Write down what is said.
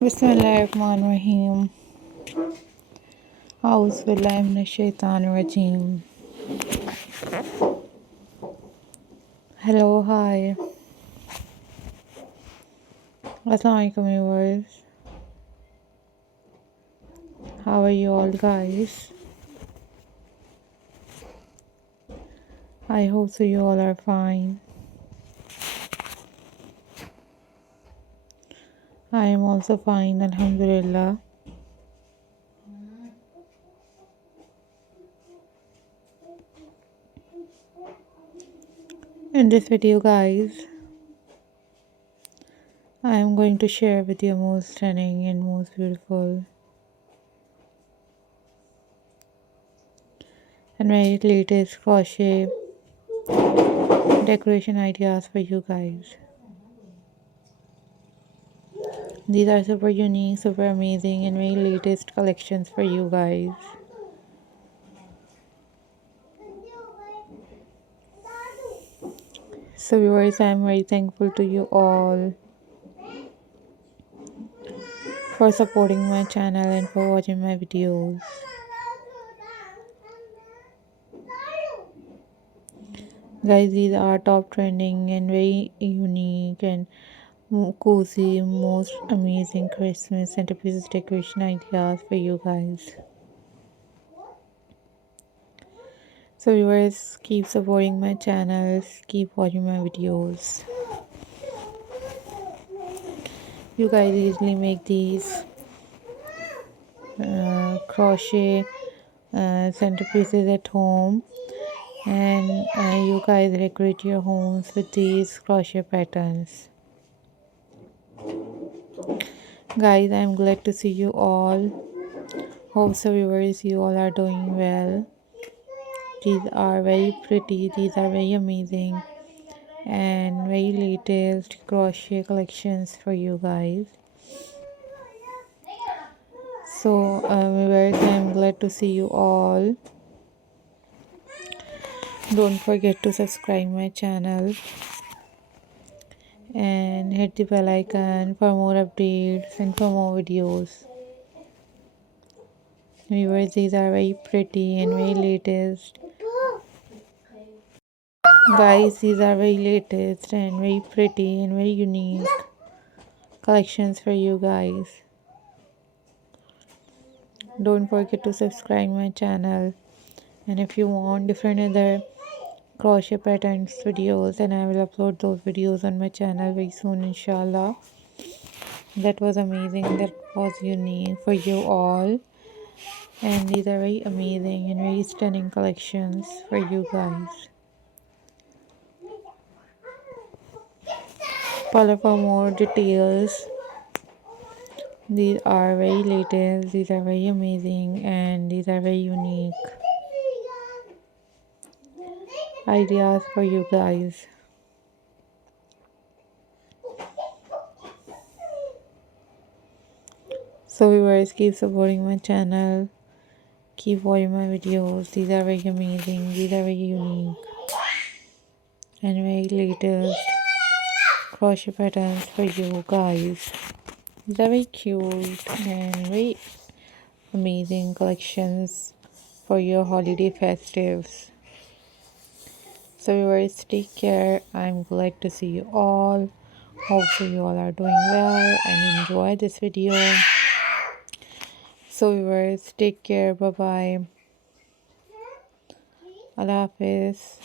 Bismillahirrahmanirrahim. Auzubillahi minash-shaytanir-rajim. Hello, hi. Assalamualaikum viewers. How are you all guys? I hope so you all are fine. I am also fine, alhamdulillah. In this video guys, I am going to share with you most stunning and most beautiful and very latest crochet decoration ideas for you guys. These are super unique, super amazing and very latest collections for you guys. So viewers, I am very thankful to you all for supporting my channel and for watching my videos. Guys, these are top trending and very unique and cozy, most amazing Christmas centerpieces decoration ideas for you guys. So viewers, keep supporting my channels, keep watching my videos. You guys easily make these crochet centerpieces at home, and you guys decorate your homes with these crochet patterns. Guys, I'm glad to see you all. Hope so viewers, you all are doing well. These are very pretty, these are very amazing and very latest crochet collections for you guys. So viewers, I'm glad to see you all. Don't forget to subscribe my channel and hit the bell icon for more updates and for more videos. Viewers, these are very pretty and very latest. Guys, these are very latest and very pretty and very unique collections for you guys. Don't forget to subscribe my channel, and if you want different other crochet patterns videos, and I will upload those videos on my channel very soon, inshallah. That was amazing, that was unique for you all, and these are very amazing and very stunning collections for you guys. Follow for more details. These are very latest, these are very amazing, and these are very unique ideas for you guys. So viewers, keep supporting my channel, keep watching my videos. These are very amazing, these are very unique and very latest crochet patterns for you guys. These are very cute and very amazing collections for your holiday festives. So viewers, take care. I'm glad to see you all. Hopefully you all are doing well and enjoy this video. So viewers, take care. Bye bye. Allah Hafiz.